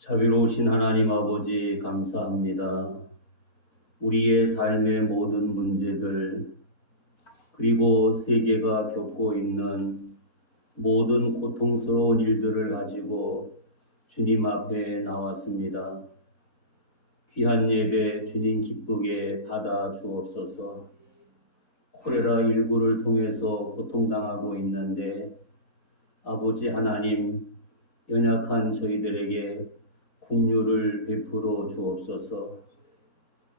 자비로우신 하나님 아버지 감사합니다. 우리의 삶의 모든 문제들 그리고 세계가 겪고 있는 모든 고통스러운 일들을 가지고 주님 앞에 나왔습니다. 귀한 예배 주님 기쁘게 받아 주옵소서. 코레라19를 통해서 고통당하고 있는데 아버지 하나님 연약한 저희들에게 긍휼을 베풀어 주옵소서.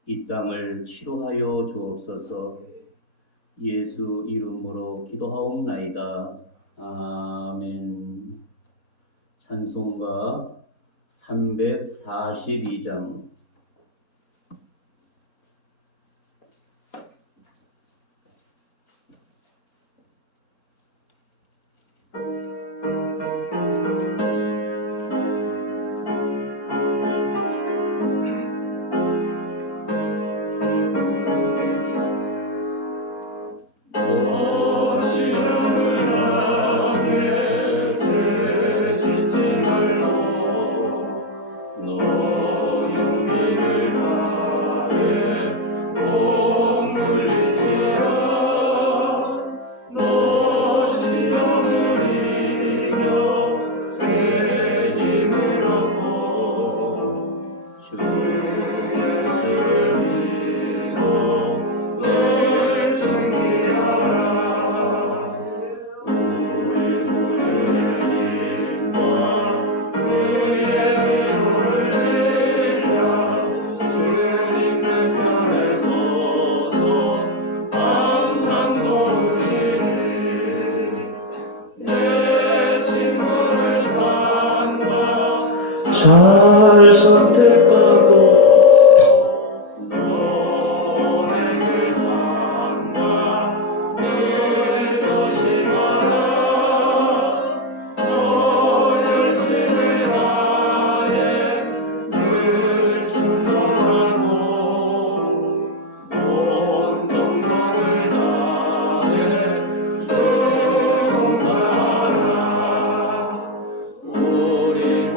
이 땅을 치료하여 주옵소서. 예수 이름으로 기도하옵나이다. 아멘. 찬송가 342장. 잘 선택하고 너를 삼가 늘 조심하라. 너 열심을 다해 늘 충성하고 온 정성을 다해 봉사하라. 우리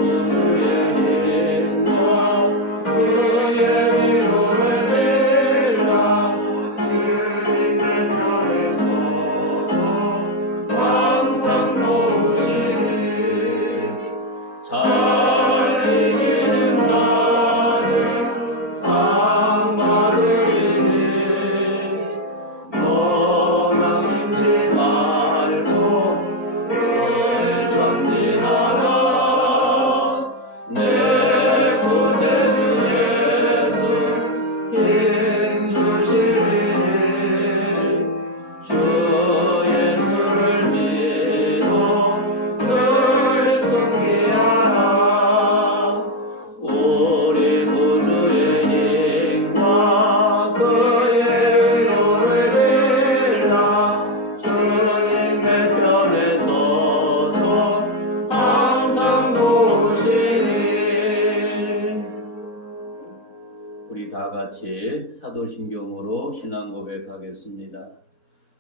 구주의 사도신경으로 신앙 고백하겠습니다.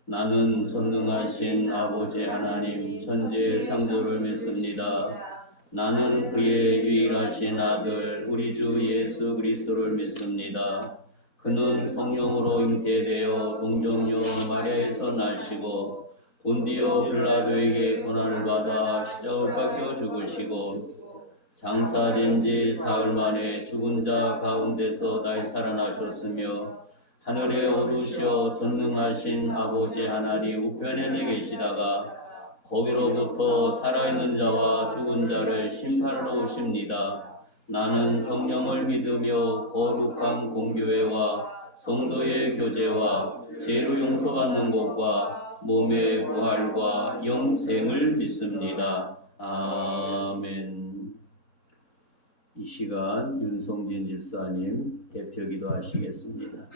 나는 전능하신 아버지 하나님 천지의 창조를 믿습니다. 나는 그의 유일하신 아들 우리 주 예수 그리스도를 믿습니다. 그는 성령으로 잉태되어 동정녀 마리아에서 나시고 본디오 빌라도에게 고난을 받아 십자가에 박혀 죽으시고 장사된 지 사흘 만에 죽은 자 가운데서 다시 살아나셨으며 하늘에 오르시어 전능하신 아버지 하나님 우편에 계시다가 거기로부터 살아있는 자와 죽은 자를 심판하러 오십니다. 나는 성령을 믿으며 거룩한 공교회와 성도의 교제와 죄로 용서받는 것과 몸의 부활과 영생을 믿습니다. 아멘. 이 시간 윤성진 집사님 대표기도 하시겠습니다.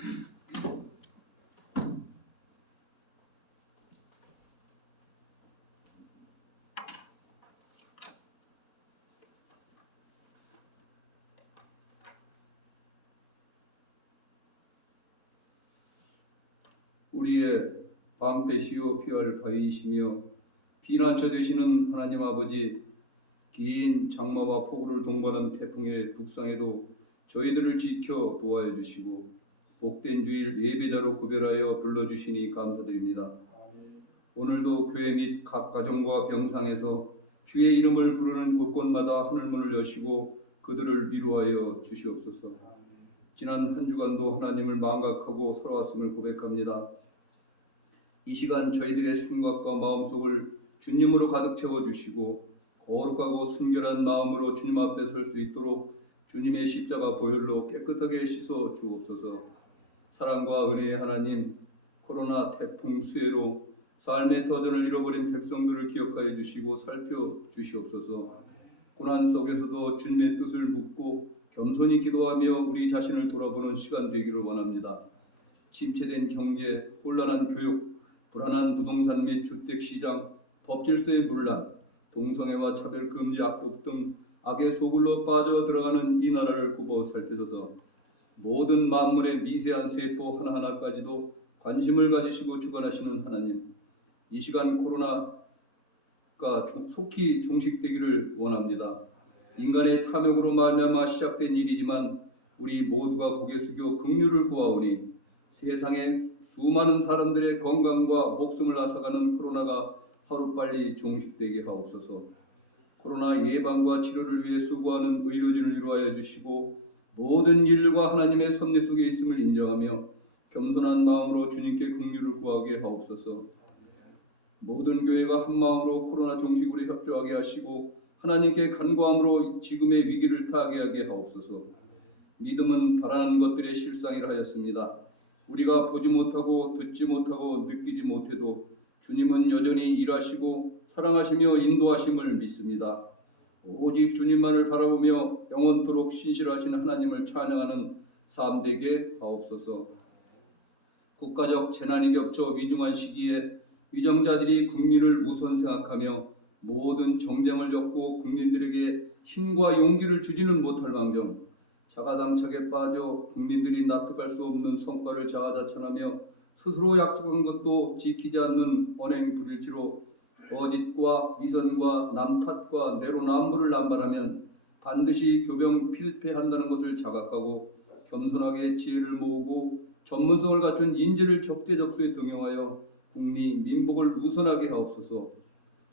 우리의 방패시오 피할 바위이시며 피난처 되시는 하나님 아버지, 긴 장마와 폭우를 동반한 태풍의 북상에도 저희들을 지켜 보호해 주시고 복된 주일 예배자로 구별하여 불러주시니 감사드립니다. 오늘도 교회 및 각 가정과 병상에서 주의 이름을 부르는 곳곳마다 하늘문을 여시고 그들을 위로하여 주시옵소서. 지난 한 주간도 하나님을 망각하고 살아왔음을 고백합니다. 이 시간 저희들의 생각과 마음속을 주님으로 가득 채워주시고 거룩하고 순결한 마음으로 주님 앞에 설 수 있도록 주님의 십자가 보혈로 깨끗하게 씻어 주옵소서. 사랑과 은혜의 하나님, 코로나 태풍 수해로 삶의 터전을 잃어버린 백성들을 기억하여 주시고 살펴주시옵소서. 고난 속에서도 주님의 뜻을 묻고 겸손히 기도하며 우리 자신을 돌아보는 시간 되기를 원합니다. 침체된 경제, 혼란한 교육, 불안한 부동산 및 주택시장, 법질서의 문란, 동성애와 차별금지 악법 등 악의 소굴로 빠져 들어가는 이 나라를 굽어 살펴줘서 모든 만물의 미세한 세포 하나하나까지도 관심을 가지시고 주관하시는 하나님, 이 시간 코로나가 속히 종식되기를 원합니다. 인간의 탐욕으로 말미암아 시작된 일이지만 우리 모두가 고개 숙여 긍휼을 구하오니 세상에 수많은 사람들의 건강과 목숨을 앗아가는 코로나가 하루빨리 종식되게 하옵소서. 코로나 예방과 치료를 위해 수고하는 의료진을 위로하여 주시고 모든 인류가 하나님의 섭리 속에 있음을 인정하며 겸손한 마음으로 주님께 긍휼을 구하게 하옵소서. 모든 교회가 한 마음으로 코로나 종식으로 협조하게 하시고 하나님께 간구함으로 지금의 위기를 타개하게 하옵소서. 믿음은 바라는 것들의 실상이라 하였습니다. 우리가 보지 못하고 듣지 못하고 느끼지 못해도 주님은 여전히 일하시고 사랑하시며 인도하심을 믿습니다. 오직 주님만을 바라보며 영원토록 신실하신 하나님을 찬양하는 삶 되게 하옵소서. 국가적 재난이 겹쳐 위중한 시기에 위정자들이 국민을 우선 생각하며 모든 정쟁을 겪고 국민들에게 힘과 용기를 주지는 못할 망정 자가당착에 빠져 국민들이 납득할 수 없는 성과를 자아자찬하며 스스로 약속한 것도 지키지 않는 언행 불일치로 거짓과 위선과 남탓과 내로남불을 남발하면 반드시 교병 필패한다는 것을 자각하고 겸손하게 지혜를 모으고 전문성을 갖춘 인재를 적재적소에 등용하여 국리 민복을 우선하게 하옵소서.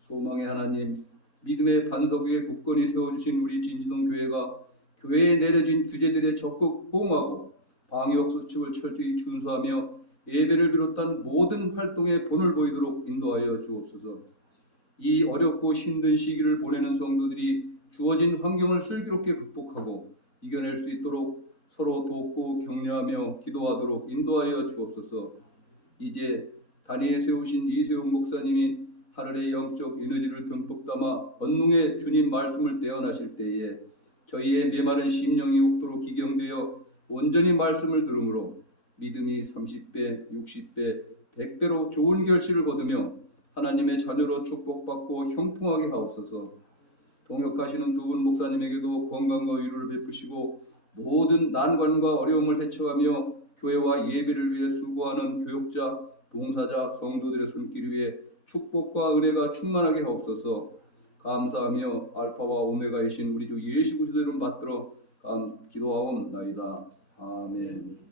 소망의 하나님, 믿음의 반석 위에 굳건히 세워주신 우리 진지동 교회가 교회에 내려진 규제들에 적극 호응하고 방역 수칙을 철저히 준수하며 예배를 비롯한 모든 활동에 본을 보이도록 인도하여 주옵소서. 이 어렵고 힘든 시기를 보내는 성도들이 주어진 환경을 슬기롭게 극복하고 이겨낼 수 있도록 서로 돕고 격려하며 기도하도록 인도하여 주옵소서. 이제 다리에 세우신 이세훈 목사님이 하늘의 영적 에너지를 듬뿍 담아 권능의 주님 말씀을 떼어나실 때에 저희의 메마른 심령이 옥도로 기경되어 온전히 말씀을 들으므로 믿음이 30배, 60배, 100배로 좋은 결실을 거두며 하나님의 자녀로 축복받고 형통하게 하옵소서. 동역하시는 두 분 목사님에게도 건강과 위로를 베푸시고 모든 난관과 어려움을 헤쳐가며 교회와 예배를 위해 수고하는 교육자, 봉사자, 성도들의 손길 위에 축복과 은혜가 충만하게 하옵소서. 감사하며 알파와 오메가이신 우리 주 예수 그리스도 이름 받들어 기도하옵나이다. 아멘.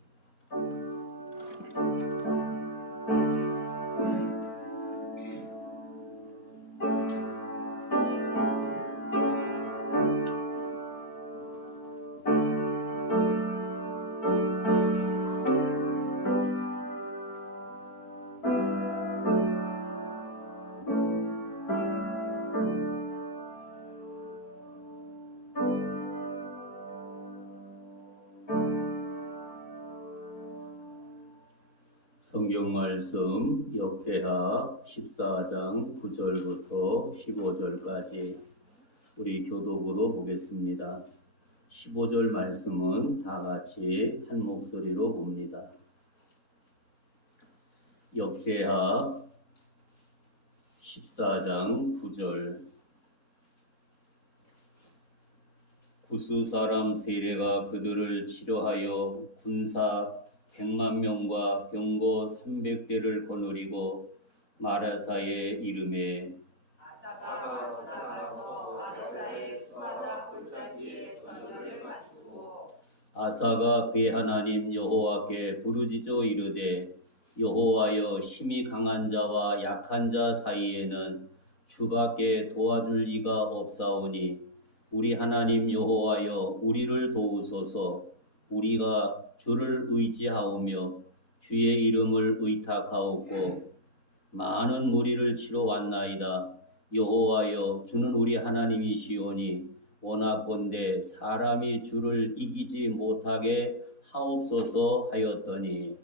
성경 말씀 역대하 14장 9절부터 15절까지 우리 교독으로 보겠습니다. 15절 말씀은 다 같이 한 목소리로 봅니다. 역대하 14장 9절. 구스 사람 세례가 그들을 치료하여 군사 100만 명과 병거 300대를 거느리고 마라사의 이름에 아사가 그의 하나님 여호와께 부르짖어 이르되 여호와여 힘이 강한 자와 약한 자 사이에는 주밖에 도와줄 이가 없사오니 우리 하나님 여호와여 우리를 도우소서. 우리가 주를 의지하오며 주의 이름을 의탁하옵고 많은 무리를 치러 왔나이다. 여호와여 주는 우리 하나님이시오니 원하건대 사람이 주를 이기지 못하게 하옵소서 하였더니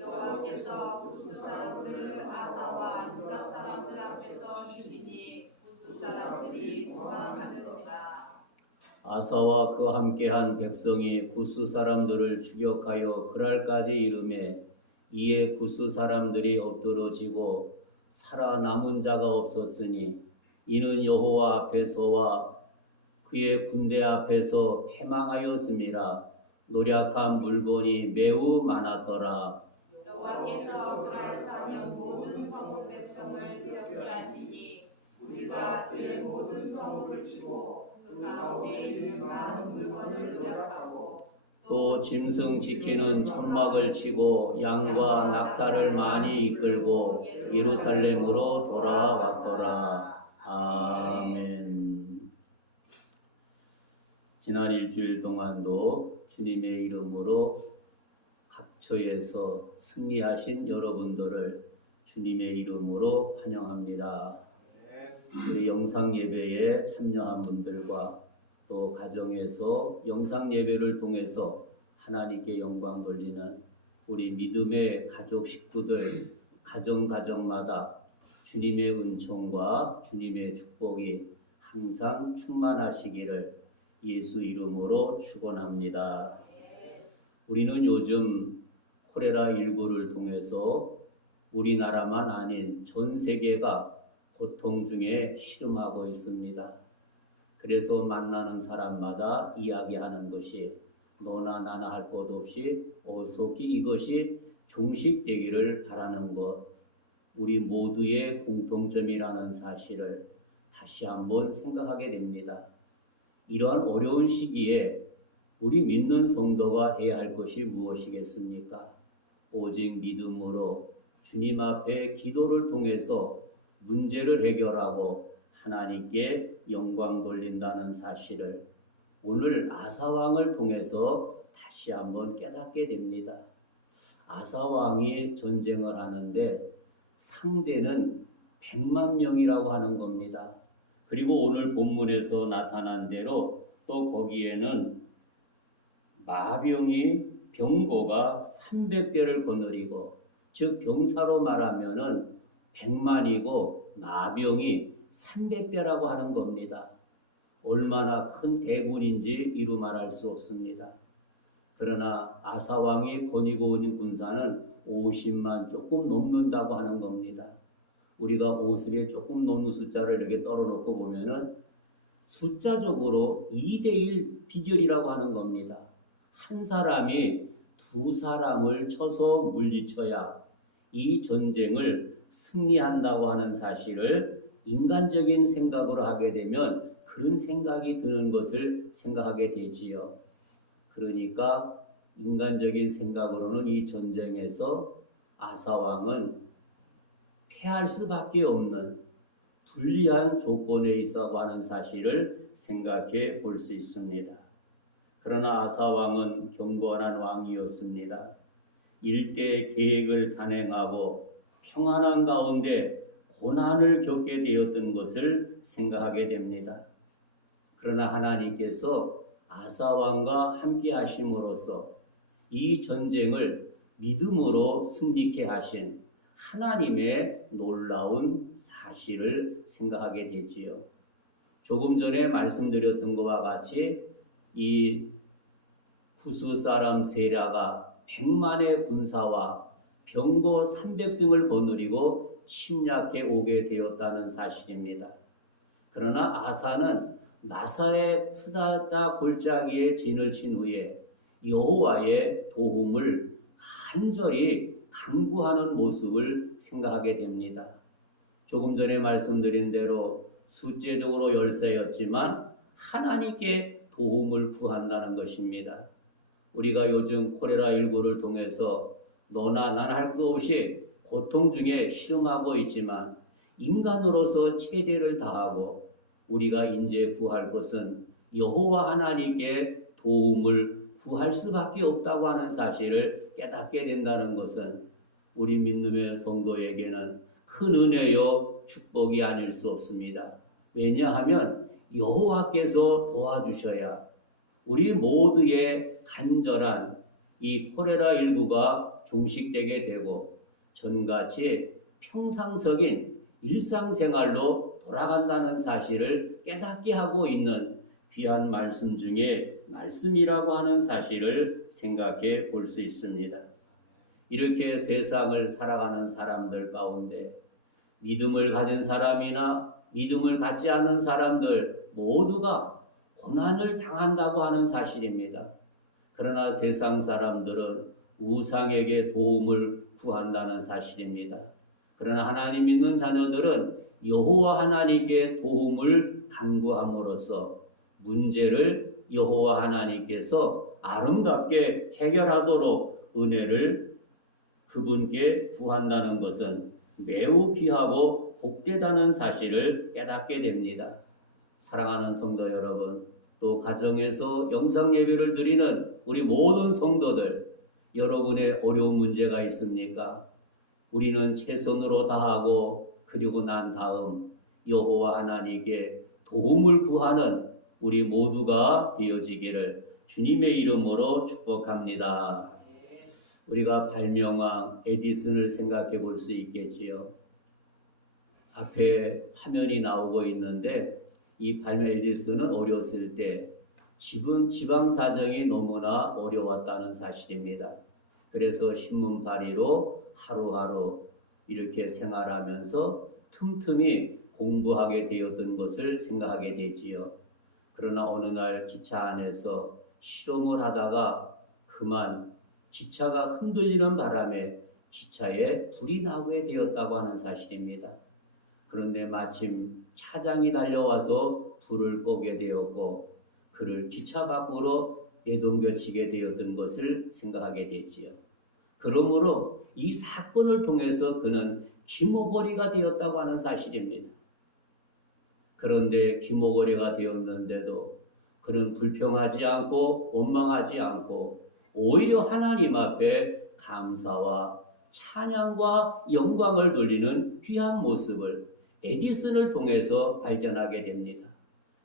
여호와께서 구스 사람들을 아사와 유다 사람들 앞에서 치시니 구스 사람들이 도망하는지라. 아사와 그와 함께한 백성이 구스 사람들을 추격하여 그랄까지 이르매 이에 구스 사람들이 엎드러지고 살아남은 자가 없었으니 이는 여호와 앞에서와 그의 군대 앞에서 패망하였음이라. 노력한 물건이 매우 많았더라. 여호와께서 그날 사명 모든 성읍 백성을 괴롭게 하시니 우리가 그의 모든 성읍을 치고 그 가운데 있는 많은 물건을 노력하고 또 짐승 지키는 천막을 치고 양과 낙타를 많이 이끌고 예루살렘으로 돌아왔더라. 아멘. 지난 일주일 동안도 주님의 이름으로 각처에서 승리하신 여러분들을 주님의 이름으로 환영합니다. 우리 영상 예배에 참여한 분들과 또 가정에서 영상 예배를 통해서 하나님께 영광 돌리는 우리 믿음의 가족 식구들 가정마다 주님의 은총과 주님의 축복이 항상 충만하시기를 예수 이름으로 축원합니다. 우리는 요즘 코레라19를 통해서 우리나라만 아닌 전 세계가 고통 중에 시름하고 있습니다. 그래서 만나는 사람마다 이야기하는 것이 너나 나나 할 것 없이 어속히 이것이 종식되기를 바라는 것, 우리 모두의 공통점이라는 사실을 다시 한번 생각하게 됩니다. 이러한 어려운 시기에 우리 믿는 성도가 해야 할 것이 무엇이겠습니까? 오직 믿음으로 주님 앞에 기도를 통해서 문제를 해결하고 하나님께 영광 돌린다는 사실을 오늘 아사왕을 통해서 다시 한번 깨닫게 됩니다. 아사왕이 전쟁을 하는데 상대는 100만 명이라고 하는 겁니다. 그리고 오늘 본문에서 나타난 대로 또 거기에는 마병이 병거가 300대를 거느리고, 즉 병사로 말하면은 100만이고 마병이 300대라고 하는 겁니다. 얼마나 큰 대군인지 이루 말할 수 없습니다. 그러나 아사왕이 거느리고 있는 군사는 50만 조금 넘는다고 하는 겁니다. 우리가 50에 조금 넘는 숫자를 이렇게 떨어놓고 보면은 숫자적으로 2대1 비결이라고 하는 겁니다. 한 사람이 두 사람을 쳐서 물리쳐야 이 전쟁을 승리한다고 하는 사실을 인간적인 생각으로 하게 되면 그런 생각이 드는 것을 생각하게 되지요. 그러니까 인간적인 생각으로는 이 전쟁에서 아사왕은 패할 수밖에 없는 불리한 조건에 있어 하는 사실을 생각해 볼 수 있습니다. 그러나 아사왕은 견고한 왕이었습니다. 일대 계획을 단행하고 평안한 가운데 고난을 겪게 되었던 것을 생각하게 됩니다. 그러나 하나님께서 아사왕과 함께 하심으로써 이 전쟁을 믿음으로 승리케 하신 하나님의 놀라운 사실을 생각하게 되지요. 조금 전에 말씀드렸던 것과 같이 이 구스 사람 세랴가 100만의 군사와 병거 300승을 거느리고 침략해 오게 되었다는 사실입니다. 그러나 아사는 나사의 스다다 골짜기에 진을 친 후에 여호와의 도움을 간절히 간구하는 모습을 생각하게 됩니다. 조금 전에 말씀드린 대로 숫자적으로 열세였지만 하나님께 도움을 구한다는 것입니다. 우리가 요즘 코레라19를 통해서 너나 나나 할 것 없이 고통 중에 시름하고 있지만 인간으로서 최대를 다하고 우리가 이제 구할 것은 여호와 하나님께 도움을 구할 수밖에 없다고 하는 사실을 깨닫게 된다는 것은 우리 믿음의 성도에게는 큰 은혜요 축복이 아닐 수 없습니다. 왜냐하면 여호와께서 도와주셔야 우리 모두의 간절한 이 코레라19가 종식되게 되고 전같이 평상적인 일상생활로 돌아간다는 사실을 깨닫게 하고 있는 귀한 말씀 중에 말씀이라고 하는 사실을 생각해 볼 수 있습니다. 이렇게 세상을 살아가는 사람들 가운데 믿음을 가진 사람이나 믿음을 갖지 않은 사람들 모두가 고난을 당한다고 하는 사실입니다. 그러나 세상 사람들은 우상에게 도움을 구한다는 사실입니다. 그러나 하나님 믿는 자녀들은 여호와 하나님께 도움을 간구함으로써 문제를 여호와 하나님께서 아름답게 해결하도록 은혜를 그분께 구한다는 것은 매우 귀하고 복되다는 사실을 깨닫게 됩니다. 사랑하는 성도 여러분, 또 가정에서 영상 예배를 드리는 우리 모든 성도들, 여러분의 어려운 문제가 있습니까? 우리는 최선으로 다하고 그리고 난 다음 여호와 하나님께 도움을 구하는 우리 모두가 되어지기를 주님의 이름으로 축복합니다. 우리가 발명왕 에디슨을 생각해 볼 수 있겠지요. 앞에 화면이 나오고 있는데 이 발명 에디슨은 어렸을 때 지방 사정이 너무나 어려웠다는 사실입니다. 그래서 신문팔이로 하루하루 이렇게 생활하면서 틈틈이 공부하게 되었던 것을 생각하게 되지요. 그러나 어느 날 기차 안에서 실험을 하다가 그만 기차가 흔들리는 바람에 기차에 불이 나게 되었다고 하는 사실입니다. 그런데 마침 차장이 달려와서 불을 끄게 되었고 그를 기차 밖으로 내동겨치게 되었던 것을 생각하게 되지요. 그러므로 이 사건을 통해서 그는 기모거리가 되었다고 하는 사실입니다. 그런데 기모거리가 되었는데도 그는 불평하지 않고 원망하지 않고 오히려 하나님 앞에 감사와 찬양과 영광을 돌리는 귀한 모습을 에디슨을 통해서 발견하게 됩니다.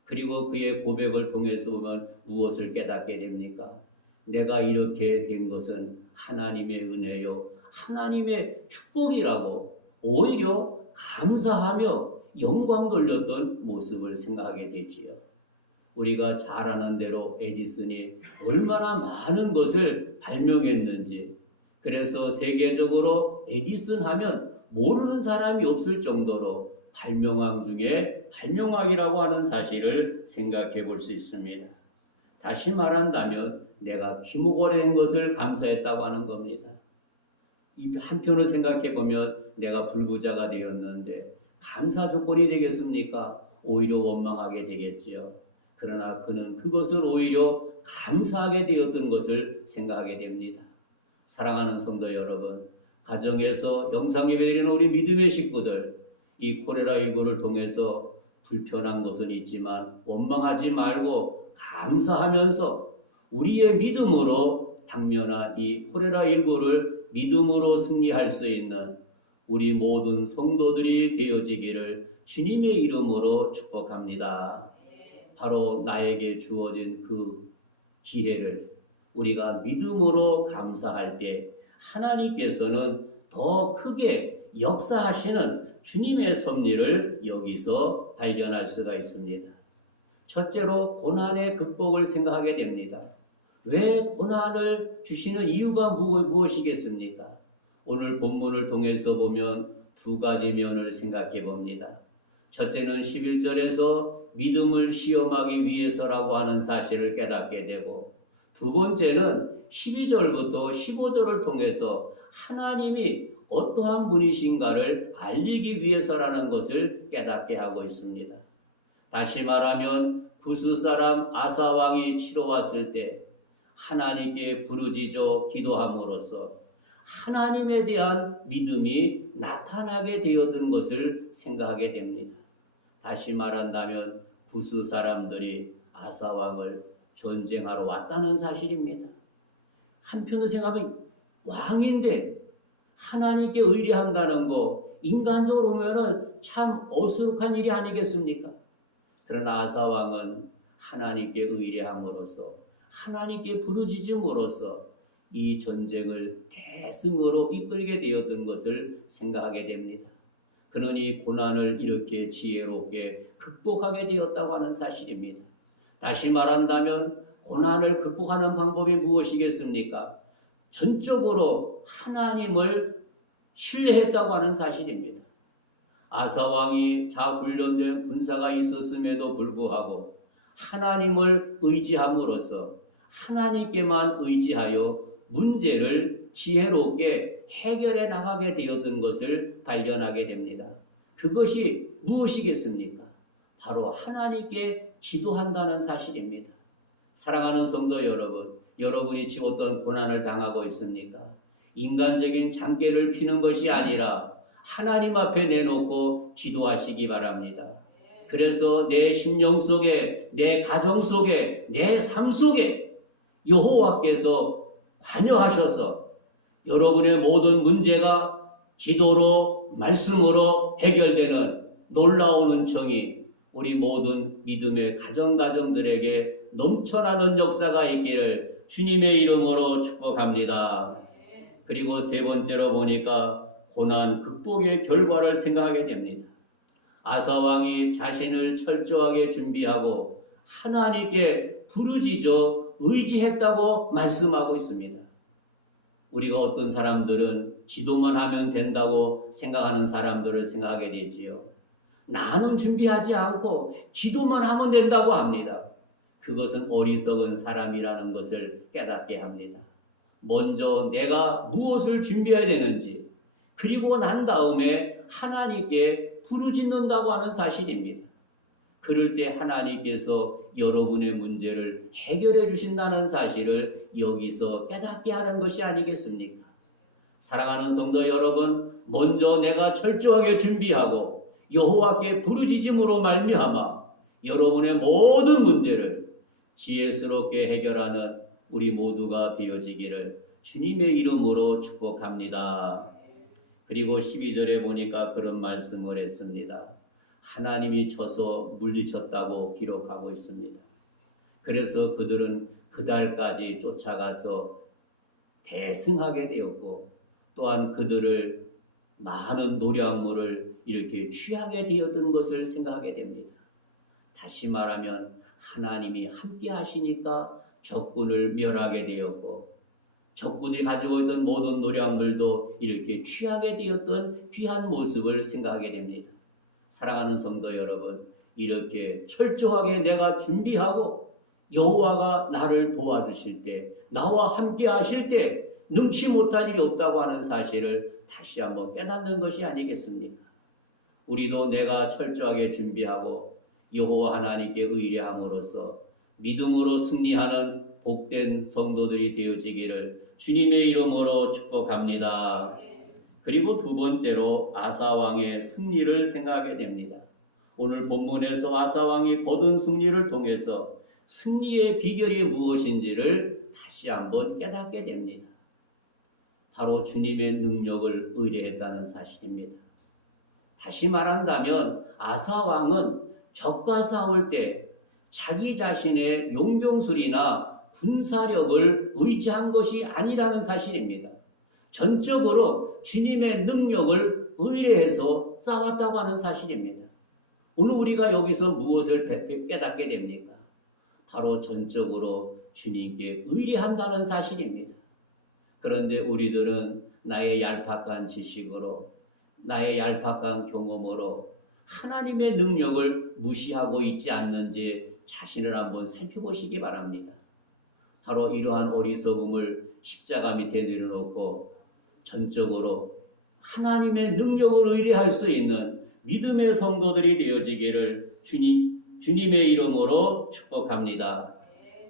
그리고 그의 고백을 통해서 보면 무엇을 깨닫게 됩니까? 내가 이렇게 된 것은 하나님의 은혜요, 하나님의 축복이라고 오히려 감사하며 영광 돌렸던 모습을 생각하게 되지요. 우리가 잘 아는 대로 에디슨이 얼마나 많은 것을 발명했는지, 그래서 세계적으로 에디슨 하면 모르는 사람이 없을 정도로 발명왕 중에 발명왕이라고 하는 사실을 생각해 볼 수 있습니다. 다시 말한다면 내가 기모거리된 것을 감사했다고 하는 겁니다. 이 한편을 생각해 보면 내가 불부자가 되었는데 감사 조건이 되겠습니까? 오히려 원망하게 되겠지요. 그러나 그는 그것을 오히려 감사하게 되었던 것을 생각하게 됩니다. 사랑하는 성도 여러분, 가정에서 영상 예배드리는 우리 믿음의 식구들, 이 코레라19를 통해서 불편한 것은 있지만 원망하지 말고 감사하면서 우리의 믿음으로 당면한 이 코레라19를 믿음으로 승리할 수 있는 우리 모든 성도들이 되어지기를 주님의 이름으로 축복합니다. 바로 나에게 주어진 그 기회를 우리가 믿음으로 감사할 때 하나님께서는 더 크게 역사하시는 주님의 섭리를 여기서 발견할 수가 있습니다. 첫째로 고난의 극복을 생각하게 됩니다. 왜 고난을 주시는 이유가 무엇이겠습니까? 오늘 본문을 통해서 보면 두 가지 면을 생각해 봅니다. 첫째는 11절에서 믿음을 시험하기 위해서라고 하는 사실을 깨닫게 되고, 두 번째는 12절부터 15절을 통해서 하나님이 어떠한 분이신가를 알리기 위해서라는 것을 깨닫게 하고 있습니다. 다시 말하면 구스 사람 아사 왕이 치러 왔을 때 하나님께 부르짖어 기도함으로써 하나님에 대한 믿음이 나타나게 되었던 것을 생각하게 됩니다. 다시 말한다면 구스 사람들이 아사 왕을 전쟁하러 왔다는 사실입니다. 한편으로 생각하면 왕인데 하나님께 의뢰한다는 거 인간적으로 보면은 참 어수룩한 일이 아니겠습니까? 그러나 아사 왕은 하나님께 의뢰함으로써 하나님께 부르짖음으로써 이 전쟁을 대승으로 이끌게 되었던 것을 생각하게 됩니다. 그는 이 고난을 이렇게 지혜롭게 극복하게 되었다고 하는 사실입니다. 다시 말한다면 고난을 극복하는 방법이 무엇이겠습니까? 전적으로 하나님을 신뢰했다고 하는 사실입니다. 아사 왕이 자훈련된 군사가 있었음에도 불구하고 하나님을 의지함으로써 하나님께만 의지하여 문제를 지혜롭게 해결해 나가게 되었던 것을 발견하게 됩니다. 그것이 무엇이겠습니까? 바로 하나님께 기도한다는 사실입니다. 사랑하는 성도 여러분, 여러분이 지금 어떤 고난을 당하고 있습니까? 인간적인 장깨를 피는 것이 아니라 하나님 앞에 내놓고 기도하시기 바랍니다. 그래서 내 심령 속에, 내 가정 속에, 내 삶 속에 여호와께서 관여하셔서 여러분의 모든 문제가 기도로, 말씀으로 해결되는 놀라운 은총이 우리 모든 믿음의 가정들에게 넘쳐나는 역사가 있기를 주님의 이름으로 축복합니다. 그리고 세 번째로 보니까 고난 극복의 결과를 생각하게 됩니다. 아사 왕이 자신을 철저하게 준비하고 하나님께 부르짖어 의지했다고 말씀하고 있습니다. 우리가 어떤 사람들은 기도만 하면 된다고 생각하는 사람들을 생각하게 되지요. 나는 준비하지 않고 기도만 하면 된다고 합니다. 그것은 어리석은 사람이라는 것을 깨닫게 합니다. 먼저 내가 무엇을 준비해야 되는지, 그리고 난 다음에 하나님께 부르짖는다고 하는 사실입니다. 그럴 때 하나님께서 여러분의 문제를 해결해 주신다는 사실을 여기서 깨닫게 하는 것이 아니겠습니까? 사랑하는 성도 여러분, 먼저 내가 철저하게 준비하고 여호와께 부르짖음으로 말미암아 여러분의 모든 문제를 지혜스럽게 해결하는 우리 모두가 되어지기를 주님의 이름으로 축복합니다. 그리고 12절에 보니까 그런 말씀을 했습니다. 하나님이 쳐서 물리쳤다고 기록하고 있습니다. 그래서 그들은 그달까지 쫓아가서 대승하게 되었고 또한 그들을 많은 노량물을 이렇게 취하게 되었던 것을 생각하게 됩니다. 다시 말하면 하나님이 함께 하시니까 적군을 멸하게 되었고 적군이 가지고 있던 모든 노량물도 이렇게 취하게 되었던 귀한 모습을 생각하게 됩니다. 사랑하는 성도 여러분, 이렇게 철저하게 내가 준비하고 여호와가 나를 도와주실 때, 나와 함께 하실 때 능치 못할 일이 없다고 하는 사실을 다시 한번 깨닫는 것이 아니겠습니까? 우리도 내가 철저하게 준비하고 여호와 하나님께 의뢰함으로써 믿음으로 승리하는 복된 성도들이 되어지기를 주님의 이름으로 축복합니다. 그리고 두 번째로 아사 왕의 승리를 생각하게 됩니다. 오늘 본문에서 아사 왕이 거둔 승리를 통해서 승리의 비결이 무엇인지를 다시 한번 깨닫게 됩니다. 바로 주님의 능력을 의뢰했다는 사실입니다. 다시 말한다면 아사 왕은 적과 싸울 때 자기 자신의 용병술이나 군사력을 의지한 것이 아니라는 사실입니다. 전적으로 주님의 능력을 의뢰해서 싸웠다고 하는 사실입니다. 오늘 우리가 여기서 무엇을 깨닫게 됩니까? 바로 전적으로 주님께 의뢰한다는 사실입니다. 그런데 우리들은 나의 얄팍한 지식으로, 나의 얄팍한 경험으로 하나님의 능력을 무시하고 있지 않는지 자신을 한번 살펴보시기 바랍니다. 바로 이러한 어리석음을 십자가 밑에 내려놓고 전적으로 하나님의 능력을 의뢰할 수 있는 믿음의 성도들이 되어지기를 주님의 이름으로 축복합니다.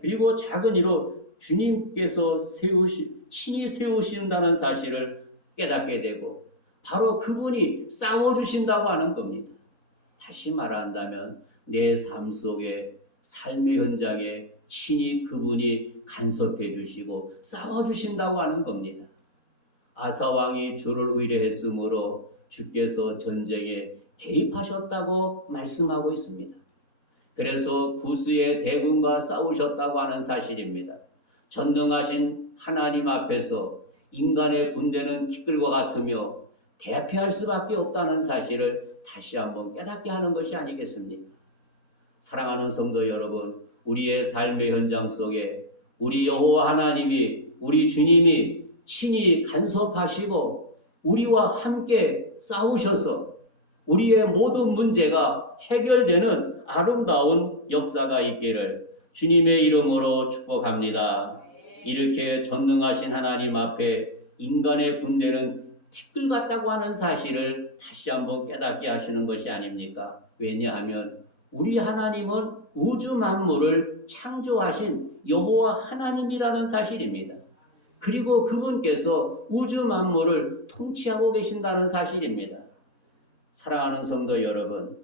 그리고 작은 이로 주님께서 친히 세우신다는 사실을 깨닫게 되고 바로 그분이 싸워주신다고 하는 겁니다. 다시 말한다면 내 삶 속에 삶의 현장에 친히 그분이 간섭해 주시고 싸워주신다고 하는 겁니다. 아사왕이 주를 의뢰했으므로 주께서 전쟁에 개입하셨다고 말씀하고 있습니다. 그래서 구스의 대군과 싸우셨다고 하는 사실입니다. 전능하신 하나님 앞에서 인간의 군대는 티끌과 같으며 대피할 수밖에 없다는 사실을 다시 한번 깨닫게 하는 것이 아니겠습니까? 사랑하는 성도 여러분, 우리의 삶의 현장 속에 우리 여호와 하나님이, 우리 주님이 친히 간섭하시고 우리와 함께 싸우셔서 우리의 모든 문제가 해결되는 아름다운 역사가 있기를 주님의 이름으로 축복합니다. 이렇게 전능하신 하나님 앞에 인간의 군대는 티끌 같다고 하는 사실을 다시 한번 깨닫게 하시는 것이 아닙니까? 왜냐하면 우리 하나님은 우주 만물을 창조하신 여호와 하나님이라는 사실입니다. 그리고 그분께서 우주 만물을 통치하고 계신다는 사실입니다. 사랑하는 성도 여러분,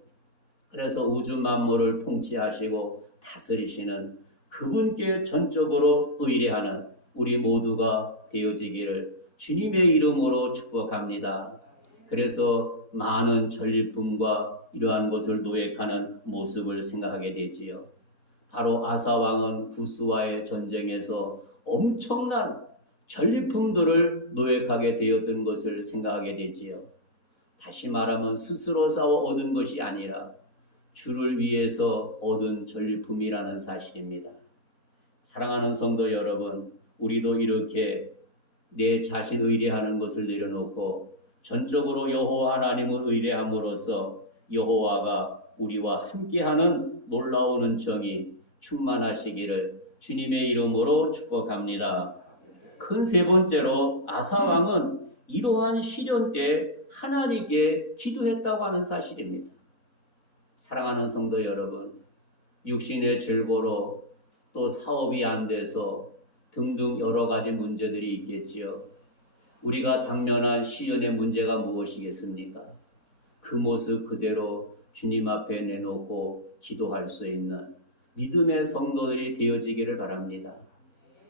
그래서 우주 만물을 통치하시고 다스리시는 그분께 전적으로 의뢰하는 우리 모두가 되어지기를 주님의 이름으로 축복합니다. 그래서 많은 전리품과 이러한 것을 노획하는 모습을 생각하게 되지요. 바로 아사왕은 구스와의 전쟁에서 엄청난 전리품들을 노획하게 되었던 것을 생각하게 되지요. 다시 말하면 스스로 싸워 얻은 것이 아니라 주를 위해서 얻은 전리품이라는 사실입니다. 사랑하는 성도 여러분, 우리도 이렇게 내 자신 의뢰하는 것을 내려놓고 전적으로 여호와 하나님을 의뢰함으로써 여호와가 우리와 함께하는 놀라운 은총이 충만하시기를 주님의 이름으로 축복합니다. 큰 세 번째로 아사왕은 이러한 시련 때 하나님께 기도했다고 하는 사실입니다. 사랑하는 성도 여러분, 육신의 즐거로 또 사업이 안 돼서 등등 여러 가지 문제들이 있겠지요. 우리가 당면한 시련의 문제가 무엇이겠습니까? 그 모습 그대로 주님 앞에 내놓고 기도할 수 있는 믿음의 성도들이 되어지기를 바랍니다.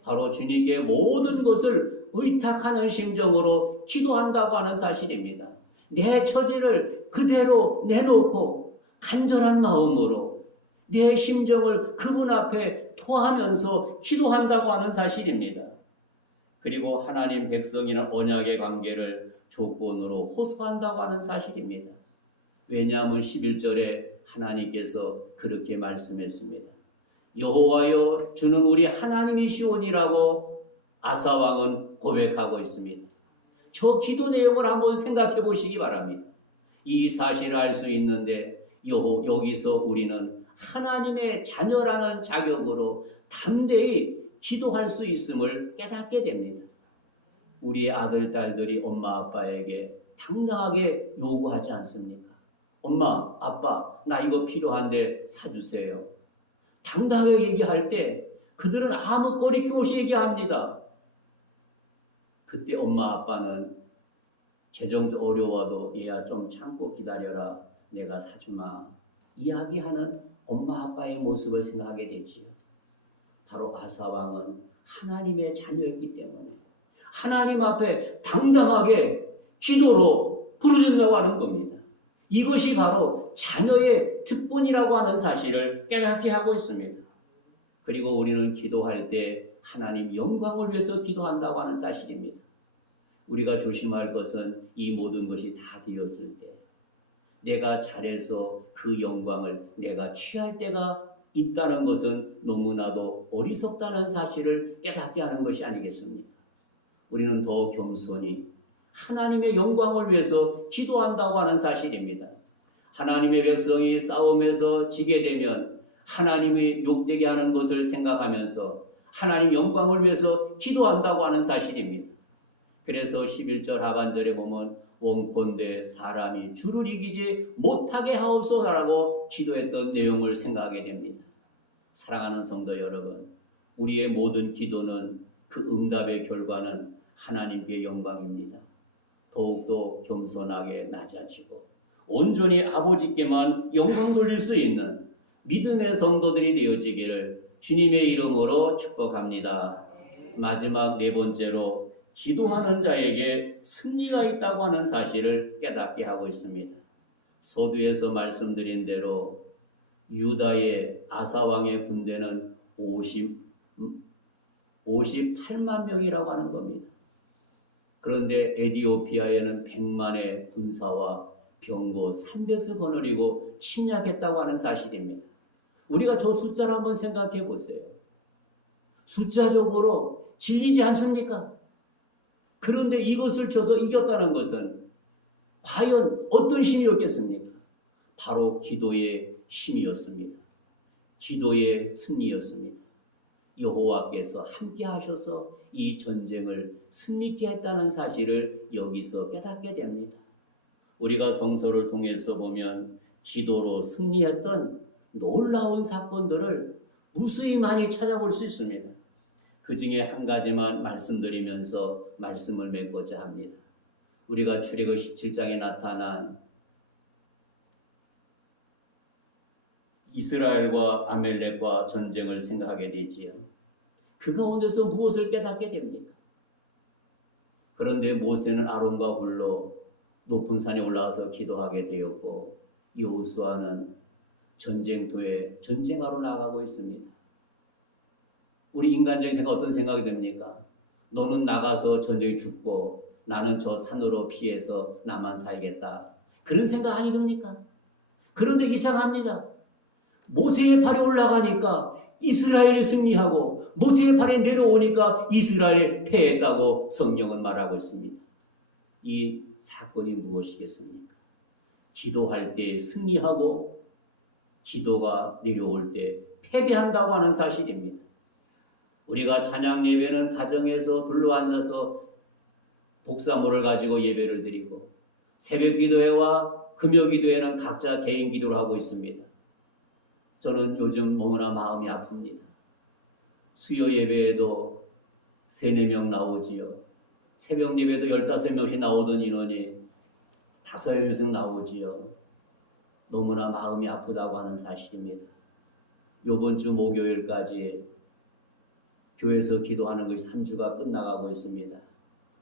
바로 주님께 모든 것을 의탁하는 심정으로 기도한다고 하는 사실입니다. 내 처지를 그대로 내놓고 간절한 마음으로 내 심정을 그분 앞에 토하면서 기도한다고 하는 사실입니다. 그리고 하나님 백성이나 언약의 관계를 조건으로 호소한다고 하는 사실입니다. 왜냐하면 11절에 하나님께서 그렇게 말씀했습니다. 여호와여 주는 우리 하나님이시오니라고 아사왕은 고백하고 있습니다. 저 기도 내용을 한번 생각해 보시기 바랍니다. 이 사실을 알 수 있는데 여기서 우리는 하나님의 자녀라는 자격으로 담대히 기도할 수 있음을 깨닫게 됩니다. 우리의 아들, 딸들이 엄마, 아빠에게 당당하게 요구하지 않습니까? 엄마, 아빠, 나 이거 필요한데 사주세요. 당당하게 얘기할 때 그들은 아무 꺼리낌 없이 얘기합니다. 그때 엄마, 아빠는 재정도 어려워도 얘야 좀 참고 기다려라. 내가 사주마. 이야기하는 엄마, 아빠의 모습을 생각하게 되지요. 바로 아사왕은 하나님의 자녀였기 때문에 하나님 앞에 당당하게 기도로 부르짖는다고 하는 겁니다. 이것이 바로 자녀의 특권이라고 하는 사실을 깨닫게 하고 있습니다. 그리고 우리는 기도할 때 하나님 영광을 위해서 기도한다고 하는 사실입니다. 우리가 조심할 것은 이 모든 것이 다 되었을 때 내가 잘해서 그 영광을 내가 취할 때가 있다는 것은 너무나도 어리석다는 사실을 깨닫게 하는 것이 아니겠습니까? 우리는 더 겸손히 하나님의 영광을 위해서 기도한다고 하는 사실입니다. 하나님의 백성이 싸움에서 지게 되면 하나님이 욕되게 하는 것을 생각하면서 하나님 영광을 위해서 기도한다고 하는 사실입니다. 그래서 11절 하반절에 보면 원컨대 사람이 주를 이기지 못하게 하옵소서라고 기도했던 내용을 생각하게 됩니다. 사랑하는 성도 여러분, 우리의 모든 기도는 그 응답의 결과는 하나님께 영광입니다. 더욱더 겸손하게 낮아지고 온전히 아버지께만 영광 돌릴 수 있는 믿음의 성도들이 되어지기를 주님의 이름으로 축복합니다. 마지막 네 번째로 기도하는 자에게 승리가 있다고 하는 사실을 깨닫게 하고 있습니다. 서두에서 말씀드린 대로 유다의 아사왕의 군대는 58만 명이라고 하는 겁니다. 그런데 에디오피아에는 100만의 군사와 병거 300을 거느리고 침략했다고 하는 사실입니다. 우리가 저 숫자를 한번 생각해 보세요. 숫자적으로 질리지 않습니까? 그런데 이것을 쳐서 이겼다는 것은 과연 어떤 힘이었겠습니까? 바로 기도의 힘이었습니다. 기도의 승리였습니다. 여호와께서 함께 하셔서 이 전쟁을 승리케 했다는 사실을 여기서 깨닫게 됩니다. 우리가 성서를 통해서 보면 기도로 승리했던 놀라운 사건들을 무수히 많이 찾아볼 수 있습니다. 그 중에 한 가지만 말씀드리면서 말씀을 맺고자 합니다. 우리가 출애굽 17장에 나타난 이스라엘과 아멜렉과 전쟁을 생각하게 되지요. 그 가운데서 무엇을 깨닫게 됩니까? 그런데 모세는 아론과 홀로 높은 산에 올라가서 기도하게 되었고 여호수아는 전쟁터에 전쟁하러 나가고 있습니다. 우리 인간적인 생각 어떤 생각이 됩니까? 너는 나가서 전쟁에 죽고 나는 저 산으로 피해서 나만 살겠다. 그런 생각 아니 듭니까? 그런데 이상합니다. 모세의 팔에 올라가니까 이스라엘이 승리하고 모세의 팔에 내려오니까 이스라엘이 패했다고 성경은 말하고 있습니다. 이 사건이 무엇이겠습니까? 기도할 때 승리하고 기도가 내려올 때 패배한다고 하는 사실입니다. 우리가 찬양 예배는 가정에서 둘러앉아서 복사물을 가지고 예배를 드리고 새벽 기도회와 금요 기도회는 각자 개인 기도를 하고 있습니다. 저는 요즘 너무나 마음이 아픕니다. 수요 예배에도 3-4명 나오지요. 새벽 예배도 15명씩 나오던 인원이 5-6명 나오지요. 너무나 마음이 아프다고 하는 사실입니다. 이번 주 목요일까지 교회에서 기도하는 것이 3주가 끝나가고 있습니다.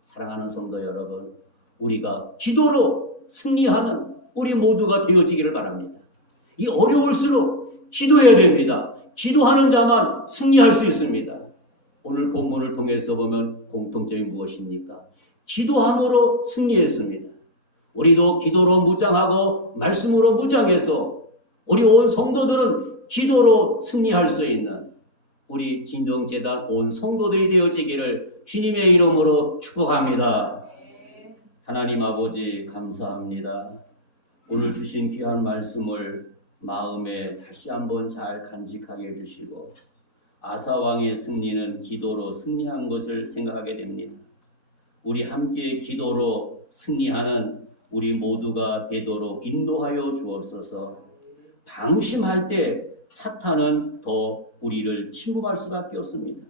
사랑하는 성도 여러분, 우리가 기도로 승리하는 우리 모두가 되어지기를 바랍니다. 이 어려울수록 기도해야 됩니다. 기도하는 자만 승리할 수 있습니다. 오늘 본문을 통해서 보면 공통점이 무엇입니까? 기도함으로 승리했습니다. 우리도 기도로 무장하고 말씀으로 무장해서 우리 온 성도들은 기도로 승리할 수 있는 우리 진정재단 온 성도들이 되어지기를 주님의 이름으로 축복합니다. 하나님 아버지 감사합니다. 오늘 주신 귀한 말씀을 마음에 다시 한번 잘 간직하게 해주시고 아사왕의 승리는 기도로 승리한 것을 생각하게 됩니다. 우리 함께 기도로 승리하는 우리 모두가 되도록 인도하여 주옵소서. 방심할 때 사탄은 더 우리를 침범할 수밖에 없습니다.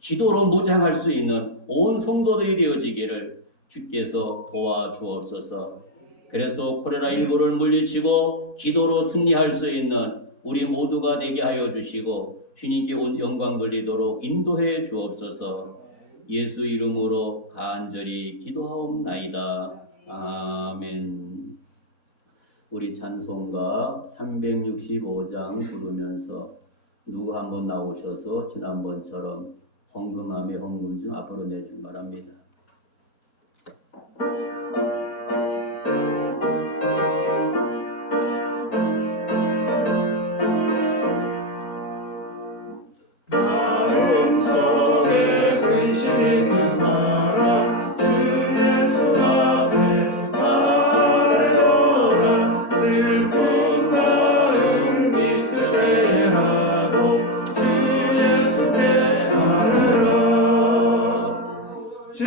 기도로 무장할 수 있는 온 성도들이 되어지기를 주께서 도와주옵소서. 그래서 코로나19를 물리치고 기도로 승리할 수 있는 우리 모두가 되게 하여 주시고 주님께 온 영광 돌리도록 인도해 주옵소서. 예수 이름으로 간절히 기도하옵나이다. 아멘. 우리 찬송가 365장 부르면서 누구 한번 나오셔서 지난번처럼 헌금함에 헌금 좀 앞으로 내주기 바랍니다. 마음속에 근심 있는 사람 주 예수 앞에 아뢰어라. 슬픈 마음 있을 때라도 주 예수께 아뢰라. 주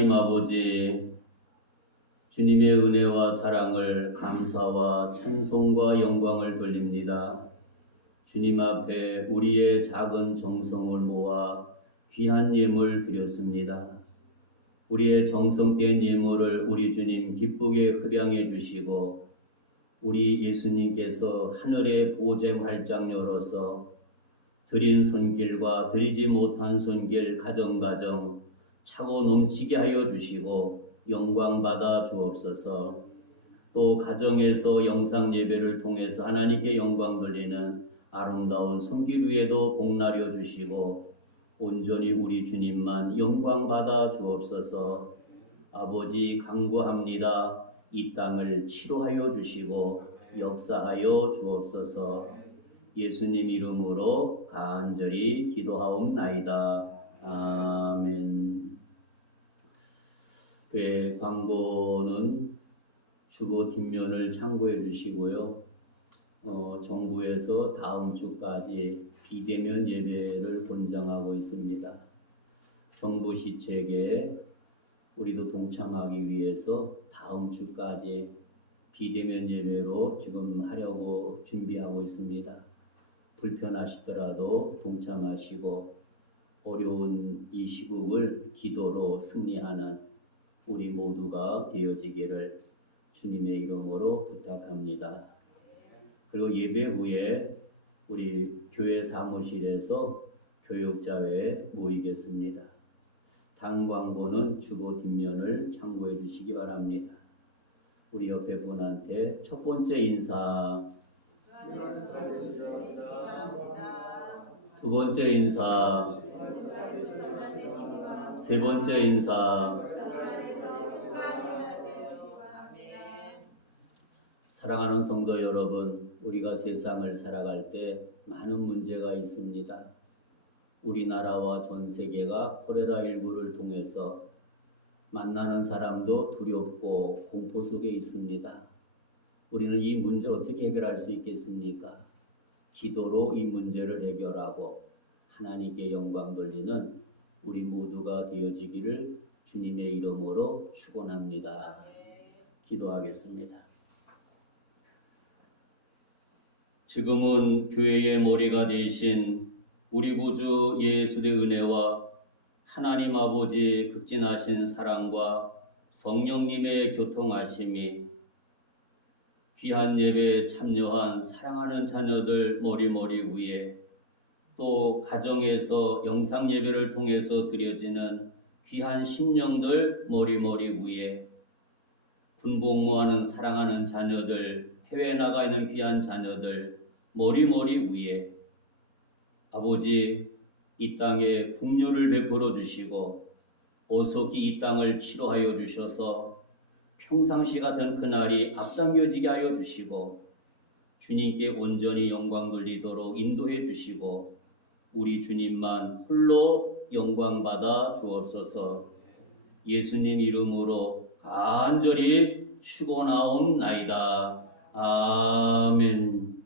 하나님 아버지, 주님의 은혜와 사랑을 감사와 찬송과 영광을 돌립니다. 주님 앞에 우리의 작은 정성을 모아 귀한 예물 드렸습니다. 우리의 정성된 예물을 우리 주님 기쁘게 흡양해 주시고 우리 예수님께서 하늘의 보좌 활짝 열어서 드린 손길과 드리지 못한 손길 가정가정 차고 넘치게 하여 주시고 영광 받아 주옵소서. 또 가정에서 영상 예배를 통해서 하나님께 영광 돌리는 아름다운 손길 위에도 복나려 주시고 온전히 우리 주님만 영광 받아 주옵소서. 아버지 간구합니다. 이 땅을 치료하여 주시고 역사하여 주옵소서. 예수님 이름으로 간절히 기도하옵나이다. 아멘. 광고는 주보 뒷면을 참고해 주시고요. 정부에서 다음 주까지 비대면 예배를 권장하고 있습니다. 정부 시책에 우리도 동참하기 위해서 다음 주까지 비대면 예배로 지금 하려고 준비하고 있습니다. 불편하시더라도 동참하시고 어려운 이 시국을 기도로 승리하는 우리 모두가 되어지기를 주님의 이름으로 부탁합니다. 그리고 예배 후에 우리 교회 사무실에서 교육자회에 모이겠습니다. 당 광고는 주보 뒷면을 참고해 주시기 바랍니다. 우리 옆에 분한테 첫 번째 인사, 두 번째 인사, 세 번째 인사. 사랑하는 성도 여러분, 우리가 세상을 살아갈 때 많은 문제가 있습니다. 우리나라와 전 세계가 코로나19를 통해서 만나는 사람도 두렵고 공포 속에 있습니다. 우리는 이 문제 어떻게 해결할 수 있겠습니까? 기도로 이 문제를 해결하고 하나님께 영광 돌리는 우리 모두가 되어지기를 주님의 이름으로 축원합니다. 기도하겠습니다. 지금은 교회의 머리가 되신 우리 구주 예수의 은혜와 하나님 아버지 극진하신 사랑과 성령님의 교통하심이 귀한 예배에 참여한 사랑하는 자녀들 머리머리 위에 또 가정에서 영상 예배를 통해서 드려지는 귀한 심령들 머리머리 위에 군복무하는 사랑하는 자녀들, 해외에 나가 있는 귀한 자녀들 머리머리 위에 아버지 이 땅에 풍요를 베풀어 주시고 어속히 이 땅을 치료하여 주셔서 평상시 같은 그날이 앞당겨지게 하여 주시고 주님께 온전히 영광 돌리도록 인도해 주시고 우리 주님만 홀로 영광 받아 주옵소서. 예수님 이름으로 간절히 축원하옵나이다. 아멘.